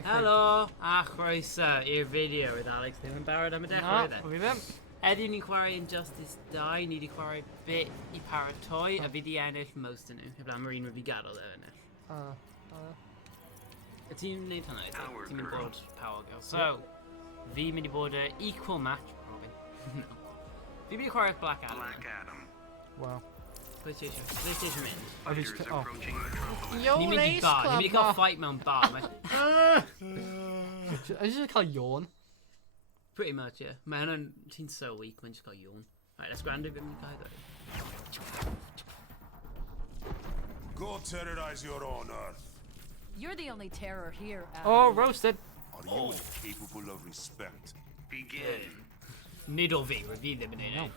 Helo, a chroeso i'r fideo with Alex ddim yn barod am y dechrau Na, fi ddim. Heddiw ni'n chwarae Injustice 2, ni wedi chwarae bit I paratoi, a fi di ennill most yn nhw. Heblaw, mae'r un wedi gadael e ennill. Y ti'n wneud hynny? Ti'n mynd bod Power Girl. So, fi mynd I bod equal match, Robin. No. Fi mynd I chwarae Black Adam. Wow. Ble ti eisiau? Ble ti eisiau mynd? Yawn Ni'n mynd I Ace bar, ni'n Club. mynd I cael fight mewn bar. I just cael yawn. Pretty much, yeah. Mae hynny'n... Ti'n so weak, mae'n just cael yawn. Right, let's gwrando beth mae'n cael dweud. Go terrorize your own Earth. You're the only terror here, Adam. Oh, roasted. Are you incapable of respect? Begin. Nid o fi, fi ddim yn ei.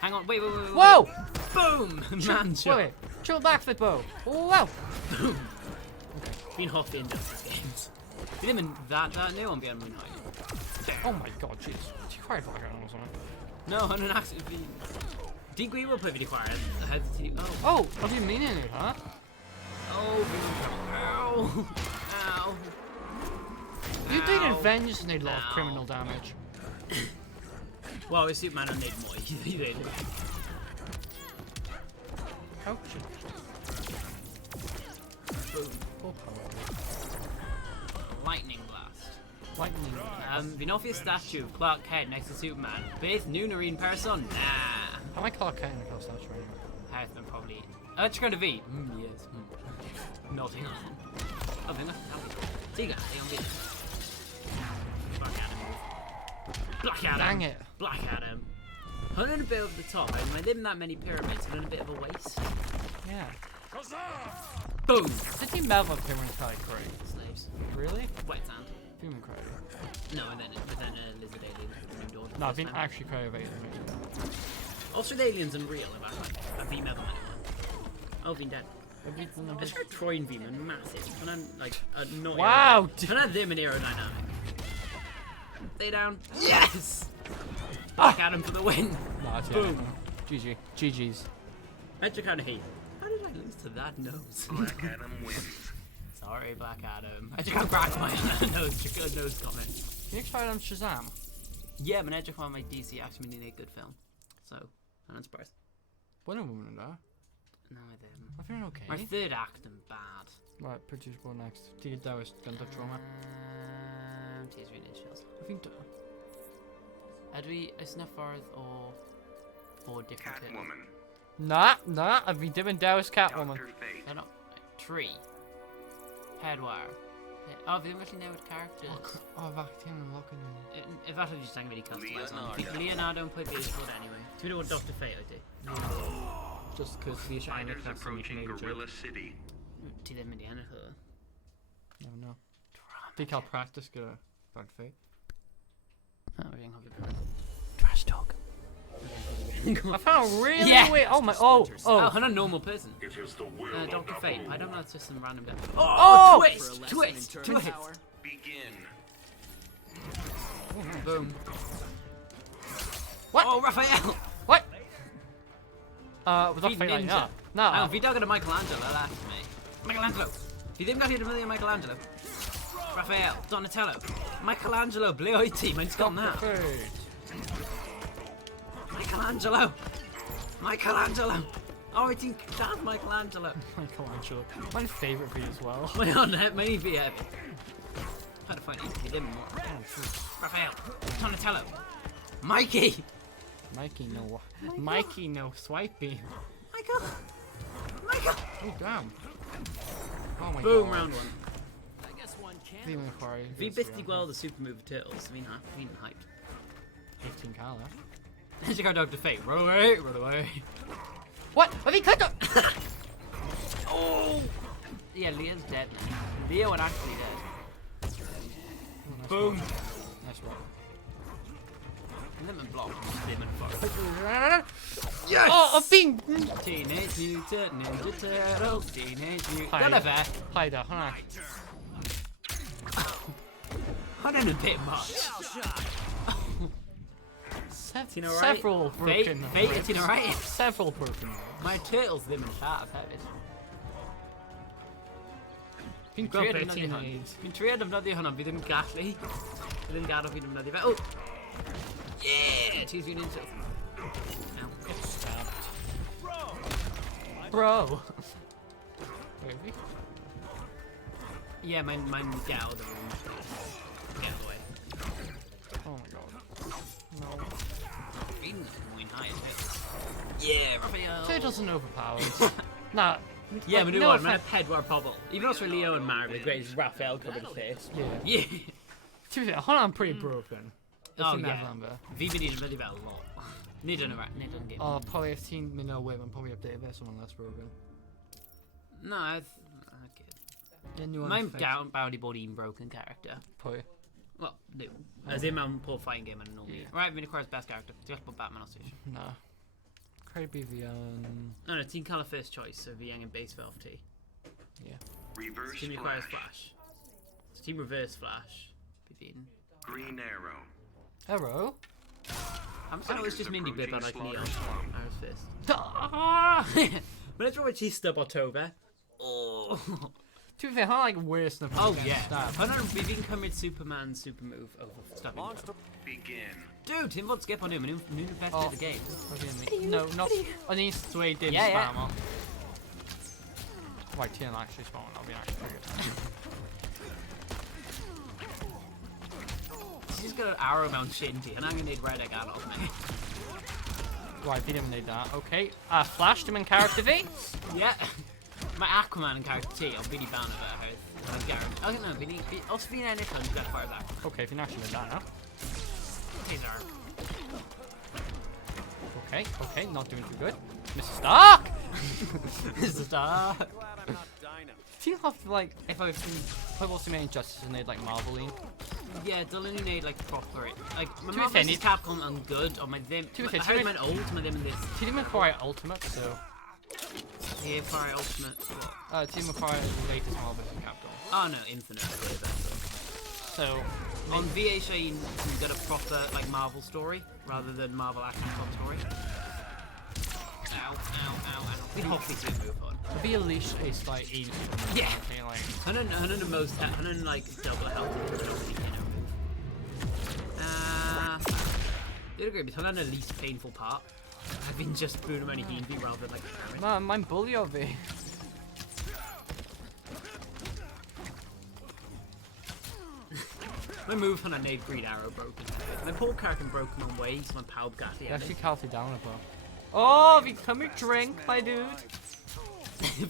Hang on, wait. Whoa! Boom! Man shot. Wait, chill back flip bow. Wow! Boom! Fi'n hoffi Injustice games. Fi ddim yn that new ond fi yn mwynhau. Oh my god, jeez. Ti'n chwarae Black Adam or something? No, hwnna'n actually fi... Di'n gwybod pwy fi wedi chwarae? Oh, what do you mean in it, huh? Oh, fi... Ow! Ow! You think Avengers need a lot of criminal damage? Wel, yw Superman yn neud mwy, I ddweud. Ouch. Boom. Oh, Lightning blast. lightning. Fi'n offi y statue, Clark Kent next to Superman. Beth, nhw'n yr un person? Nah. How am I Clark Kent in a statue anyway? Harrison probably... Edrych gyda fi? Yes. Nodding on. Oh, fi'n gallu. Ti'n gallu, ond fi. Black Adam. Black Adam. Dang it. Black Adam. Hwnna'n a bit over the top. Mae ddim that many pyramids, hwnna'n a bit of a waste. Yeah. Boom! Did he meddwl pyramids like great? Slaves. Really? Wet sand. Human credit. No, and then lizard aliens with the new door. No, I've been actually creative. Also, the aliens yn real, efallai. A fi meddwl yna. Oh, fi'n dead. Ys rhaid troi'n fi, mae'n massive. Hwnna'n, like, not... Wow! Hwnna ddim yn aerodynamic. Stay down. Yes! Black Adam for the win. No, it's Boom. GG. GG's. Edrych arna hi. How did I lose to that nose? Black Adam wins. Sorry, Black Adam. Edrych ar brag my nose comment. Can you try it on Shazam? Yeah, mae'n edrych fel mae DC actually mynd I wneud good film. So, I'm surprised. Wonder Woman in there. No, I didn't. I think okay. My third act yn bad. Right, produce go next. Tigger Dowis, Gun Dutch Roma. Tears really chills. I think... Ydw I ysna ffordd o 4 different Catwoman. Nah, I've been doing Dowis Catwoman. Dr. Fate. No, 3. Headwire. Oh, fi ddim gallu newid characters. Oh, I've acting and looking in. Efallai fi jyst angen wedi customise on. Leonardo. Leonardo yn pwy baseball anyway. Ti'n mynd o Dr. Fate oeddi? Just because we should Fighters approaching Gorilla City. Ti ddim mynd I ennill o. Never know. Fi cael practice gyda Bad Fate. Oh, fi'n hoffi pwy. Trash talk. I found really Yeah. weird. Oh my. Oh. Oh, hwnna'n normal person. It is the will of Dr. Fate. I Napoleon. don't know, it's just some random guy. Oh! Twist! Begin. Boom. What? Oh, Raphael! What? Was that Fi Fate like ninja. that? No. Hang on, fi dal gyda Michelangelo left me. Michelangelo! Fi ddim gallu defnyddio Michelangelo. Raphael, Donatello. Michelangelo, ble oed ti? Mae'n sgol na. Michelangelo! Michelangelo! Oh, ti'n dad Michelangelo. Michelangelo. My favourite Fate as well. Mae'n on, mae'n I fi hefyd. Paid a ffain I fi ddim mor. Raphael, Donatello. Mikey! Mikey no. Mikey no swipey. Michael! Michael! Oh damn. Oh my Boom, god. round 1. Demon Quarry. Fi byth di gweld y Super Move Turtles, fi'n hyped. 15 cal left. Check out Dr. Fate. Run away, run away. What? Have he cut the... Oh! Yeah, Leo's dead. Leo is actually dead. Boom. Nice roll. Lemon block. Lemon block. Yes! Oh, I've been... Teenage Mutant Ninja Turtles. Teenage Mutant... Hi. Dyna fe. Hi there, hwnna. Hwnna'n a bit much. Ti'n alright? Several broken Fate, ribs. ti'n alright? Several broken ribs. Mae Turtles ddim yn lladd hefyd. Fi'n Gweld credu beth na ti ni'n hwn. neud. Fi'n trio defnyddio hwnna, fi ddim gallu. Fi ddim gadw fi defnyddio fe. Oh! Yeah! Tease fi'n into. Ow. Get stabbed. Bro! Wait, fi? Yeah, mae'n get out of the room. Get out of the way. Oh my god. No. Fi'n mwynhau it. Yeah, Raphael! So it doesn't overpowered. Nah. Yeah, like, mae'n no dwi'n mae'n offense. pedwar pobl. Even os Leo and Mara, the greatest Raphael covered his face. Yeah. Yeah! To be fair, hwnna'n pretty broken. Oh, It's yeah. November. Fi wedi defnyddio fe a lot. Nid yn game. Oh, probably 15 minutes away, man. Probably updated by someone less broken. No, okay. Yeah, new Mae'n down bound I bod un broken character. Pwy? Well, no. As in mewn poor fighting game yn normally. Yeah. Right, fi'n requires best character. Ti'n gallu bod Batman os ti eisiau? No. Credu fi No, ti'n cael y first choice, so fi angen base fel ti. Yeah. Reverse Team requires Flash. So team reverse Flash. Bydd fi'n... Green arrow. Arrow? Am sy'n oes just mynd I bit like Leon. Arrow's first. Ah! Mae'n edrych wedi stub o tofe. Oh! To be fair, hwnna'n like worse than Oh yeah. Hwna, fi fi'n cymryd Superman super move over stabbing. Begin. Dude, ti'n fod skip on him, maen nhw'n best Oh. at the game. No, not. O'n i'n dweud dim Yeah, yeah. spam o. Right, ti'n actually spawn, I'll be actually pretty good. She's just got an arrow mewn shinty, and I'm gonna need red egg out of me. Right, fi ddim yn neud that. Okay, Flash, dim yn character fi? Yeah. Mae Aquaman yn character ti, ond fi di ban o fe, oherwydd mae'n Gareth. Oh no, os fi'n ennill hwn, you've got to fire back. Okay, fi'n actually neud that now. Taser. Okay, not doing too good. Mr. Stark! Mr. Stark. Ti'n hoff, like, if I was pobl sy'n mynd Injustice yn neud, like, Marvel-un? Yeah, dylen ni wneud, like, proper... Like, mae be Marvel fair, vs Capcom yn good, ond mae ddim... To be fair, Oherwydd mae'n old, mae ddim yn this... Ti ddim yn chwarae Ultimate, so... Yeah, fire ultimate... What? Ti ddim yn chwarae latest Marvel vs Capcom. Oh no, Infinite. So... Ond fi eisiau un sy'n got a proper, like, Marvel story, rather than Marvel Action Club story. Ow. Fi'n hoffi sy'n move on. Fi at least is, like, un... Yeah. Okay, like... Hwna'n y most... Hwna'n, like, double health yn ymwneud â move. Dwi'n agree, bydd hwnna'n the least painful part. A fi'n just brwn mewn I hun fi rather than, like, carry. Mae'n bulio fi. Mae'n move hwnna'n neud Green Arrow broken. Mae pob character yn broken mewn ways, mae'n pawb gallu Fi ennill. actually cael ti down a bo. Oh, fi'n cymryd drink, my dude.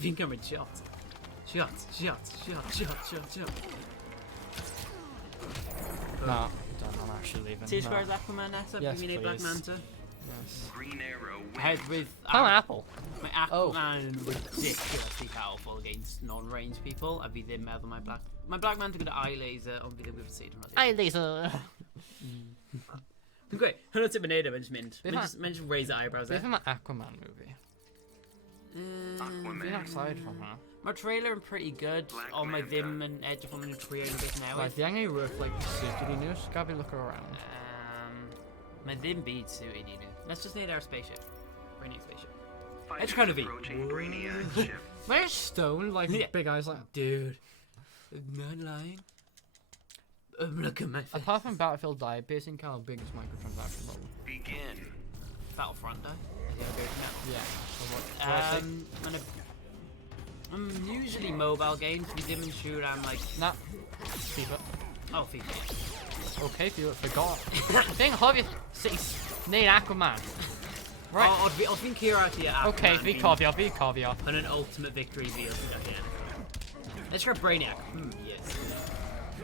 Fi'n cymryd shot. Shot. No, I'm actually leaving. Ti'n No. sgwrs Aquaman nesaf? Yes, Fi'n neud Black please. Manta? Yes. Green arrow. Head with... Apple. Mae Aquaman yn ridiculously powerful against non-range people, a fi ddim meddwl mae Black Manta gyda eye laser, ond fi ddim wedi seen hwnna. Eye laser. Dwi'n gweud, hwnna ti'n mynd o, fe'n just Beth mynd. Mae'n just raise the eyebrows Beth there. yma Aquaman movie? Fi'n excited for hwnna. Mae'r trailer yn pretty good, ond mae ddim yn edrych o'n yn trio yn beth Right, newydd. fi angen I work like suited news. Gabi look around. Mae ddim byd sy'n ei ni. Let's just need our spaceship. Brainiac spaceship. Edge kind of Approaching Brainiac ship. Where's Stone? Like Yeah. big eyes like. Dude. I'm not lying. Look at my face. Apart from Battlefield Die, basing kind of biggest microtransaction model. Begin. Battlefront, though. Yeah. So what? I'm usually mobile games. We didn't shoot. I'm like, Nah. FIFA. oh, FIFA. Okay, if you forgot. Thing hobby cities need Aquaman. Right. Oh, I've been Kira here. Okay, fi cofio. And an ultimate victory deal. Let's go Brainiac. Yes.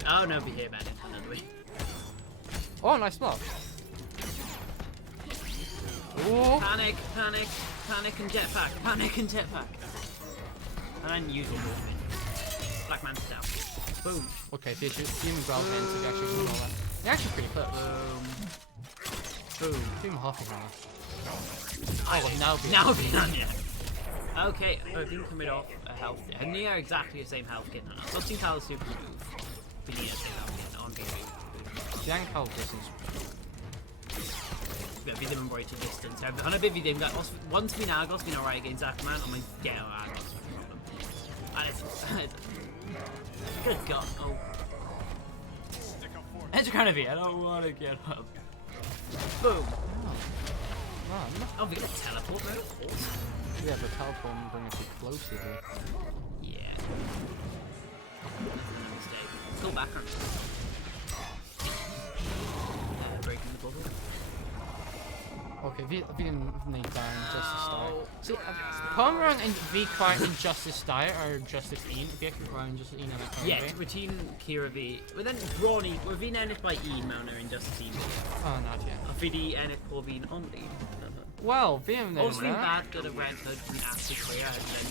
Oh no, be here, man. Another way. Oh, nice block. Ooh. Panic and jetpack. And unusual movement. Black Man's down. Boom. Okay, so you human ground hands are actually doing all that. They're actually pretty close. Boom. Human half of them. Oh, Now be on ya. Okay, I've been coming off a health. And they are exactly the same health kit now. So I've seen Carl's super move. We need a same health kit on game. Young Cal distance. Fi ddim yn boi to distance. Hwna beth fi ddim gael. Once fi'n agos, fi'n alright against Aquaman, ond mae'n get o agos. And it's... Good God. Oh. It's gonna be. I don't want to get up. Boom. Run. Oh, we got a teleport mode? Awesome. Yeah, but teleport and bring it too close to here. Yeah. That's a mistake. Let's go back on. Breaking the bubble. Okay, vi need down Justice Style. Oh. See, Palm wrong and vi quiet in Justice Style or Justice Ian. Vi actually wrong Justice Ian and Yeah, routine Kira V. But then Brawny, we're being ended by E Mouner in Justice Ian. Oh, not yet. Fideo and it will be on the. Well, vi have Also been bad that a red hood can actually clear out and then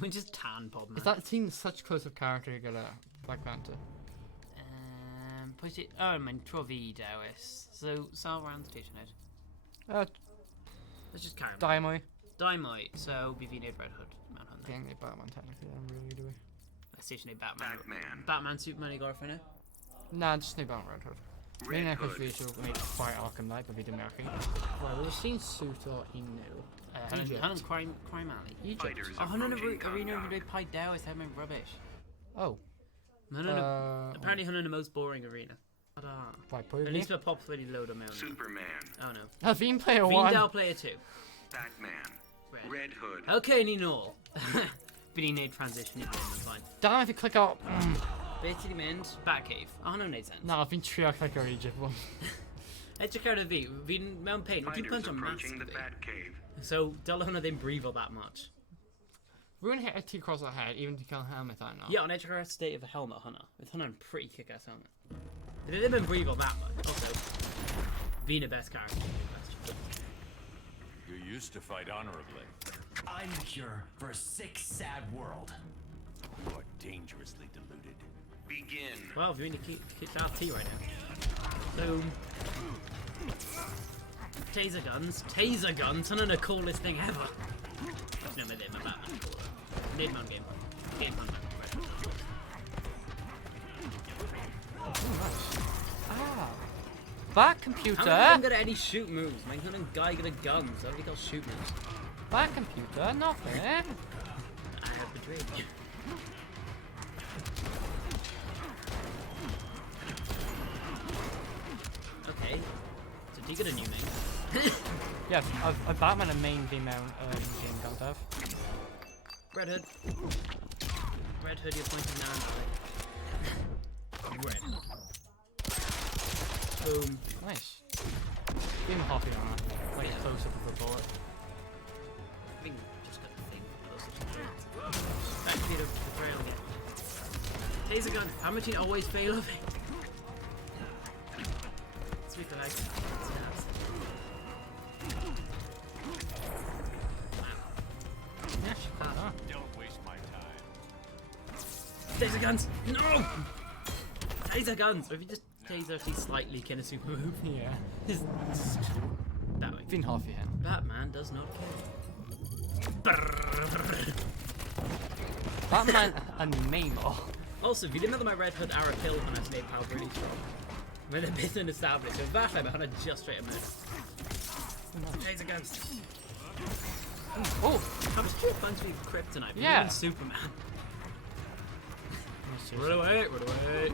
we just tan pod man. Is that team such close of character you got a Black Panther? Put it. Oh, I mean, Trovi Dawes. So, Sal round station out. Let's just carry on. Dynamite. Dynamite. So, BV need Red Hood. Manhunt. Dang it, Batman technically, I'm really doing. Let's station a Batman. Batman, Superman, Igor for now. Nah, just need Batman Red Hood. Maybe I could visual made quite Arkham Knight, but we didn't actually. Well, we've seen Sutor in new. Egypt. Hanan Crime Alley. Egypt. Oh, Hanan Arena they played Dawes, how many rubbish. Oh. Apparently Hanan the most boring arena. Why, At least a popularly load amount. Superman. Oh no. Have been player 1. Vindal player 2. Batman. Red Hood. Okay, Ninol. But he need transition in fine. Damn if you click out. Basically meant Batcave. Oh no, no sense. No, I've been trio click our Egypt one. Let's check out a V. We've been Mount Pain. We keep punch on approaching the massively. Batcave. So Delahuna didn't breathe all that much. We're gonna hit a T cross our head, even to kill helmet I know. Yeah, on edge of our state of a helmet, Hunter. With Hunter, pretty kick-ass helmet. But they didn't breathe all that much. Also, being the best character. You used to fight honorably. I'm the cure for a sick, sad world. You are dangerously deluded. Begin. Well, we're going to kick off T right now. Boom. Taser guns. Taser guns. Hunter, the coolest thing ever. No, maybe my Batman. Mid-mon game. Game-mon. Ah. Back computer. How am I good at any shoot moves? Man, couldn't guy get a gun, so what do you call shoot moves? Back computer, nothing. I have betrayed you. Okay. So do you get a new name? Yes, a Batman and main game mount game gun dev. Red Hood. Red Hood, you're pointing now. Red. Boom. Nice. Being hoppy on it. Like close up of a bullet. I think just got the thing closer to the rail. Back to the rail again. Taser gun. How much you always fail of it? Sweet like. Yeah, she caught on. Don't waste my time. Taser guns! No! Taser guns! Or if you just taser actually slightly kind of super move. Yeah. That way. Been hoppy him. Batman does not care. Batman and main law. Also, if you didn't know that my Red Hood arrow kill when I made power really strong. When a bit established, so that I'm on a just straight amount. Taser guns. Oh! How much do you punch me with kryptonite? Yeah. Even Superman. Run away, run away.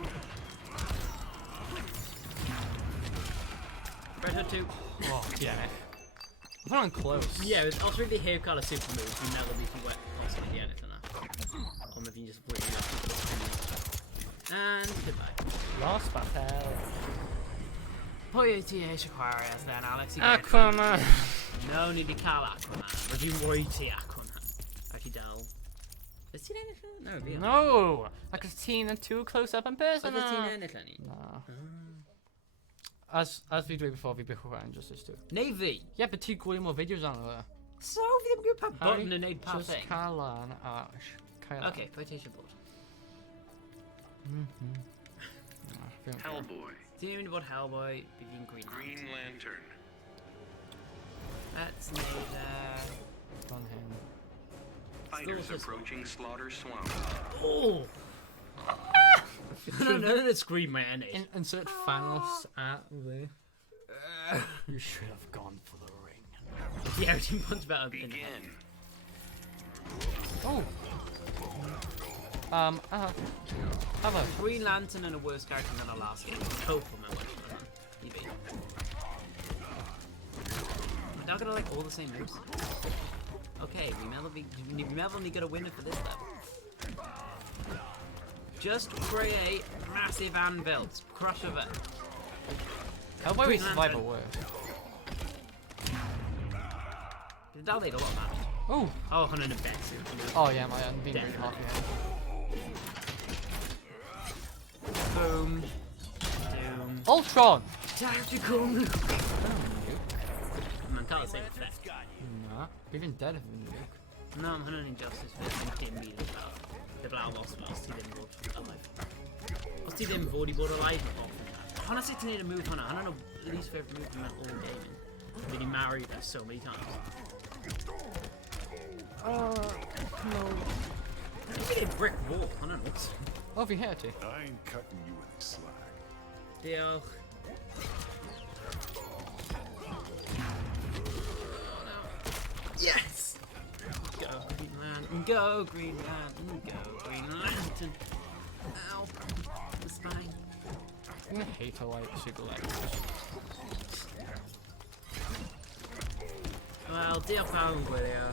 Red Hood 2. Oh, yeah. I put on close. Yeah, it was also really here kind of super moves and now that we can wet possibly the edit on that. Or maybe you just really and goodbye. Lost battle. Poi TH Aquarius then, Alex. Aquaman. No need to call Aquaman. Or do you worry to Aquaman? Actually, Del. Is he anything? No, really. No! Like a teen and too close up in person. Is he anything? No. As we do before, we before Injustice too. Navy. Yeah, but two cool more videos on there. So if you put button and need pop Just thing. Kalan. Okay, quotation board. Hellboy. Do you know about Hellboy being Green Green Lantern. That's neither. On him. Fighters Still approaching Slaughter Swamp. Oh! no, that's Green Man. Insert Thanos at the. You should have gone for the ring. Yeah, we didn't punch better. Begin. Oh. Have a Green Lantern and a worse character than our last game. Hope for my wife. EB. We're now gonna like all the same moves. Okay, we never need to win it for this level. Just create massive anvils. Crush of it. how about we Green survive Lantern. a word? That'll take a lot of damage. Oh. Oh, 100 of dex. Oh yeah, I'm being really off here. Boom. Doom. Ultron! Tactical move. Man, can't say effect. Nah, even dead if we nuke. No, I'm 100 injustice for him being the Blau was till dem wurde alive. Was till dem wurde alive? Han har sett ner move han har nog least favorite move in the whole game. Been married so many times. No. Maybe a brick wall, I don't know. Oh, we had to. I ain't cutting you any slack. Deal. Yes! Go Green Lantern, go Green Lantern, go Green Lantern. Ow. The spine. I'm gonna hate a like super light. Well, dear found video.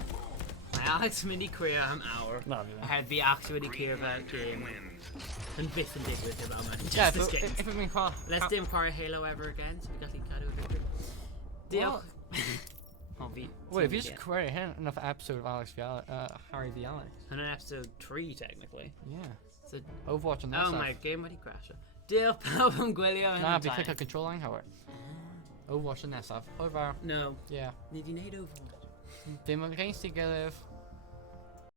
My Alex mini career am hour. I had the actually care about game. And bits and bits with about my Yeah, Justice but games. if it been called. Let's do acquire Halo ever again, so we got the Kado victory. Deal. I'll beat. Wait, if you Team just again. create another episode of Harry the Alex. And then episode 3 technically. Yeah. So, Overwatch on that oh stuff. my game ready crasher. Deal from Gwilio and Nah, we click a control line, how it. Overwatch on that stuff. Over. No. Yeah. Need you need Overwatch? Dem against together.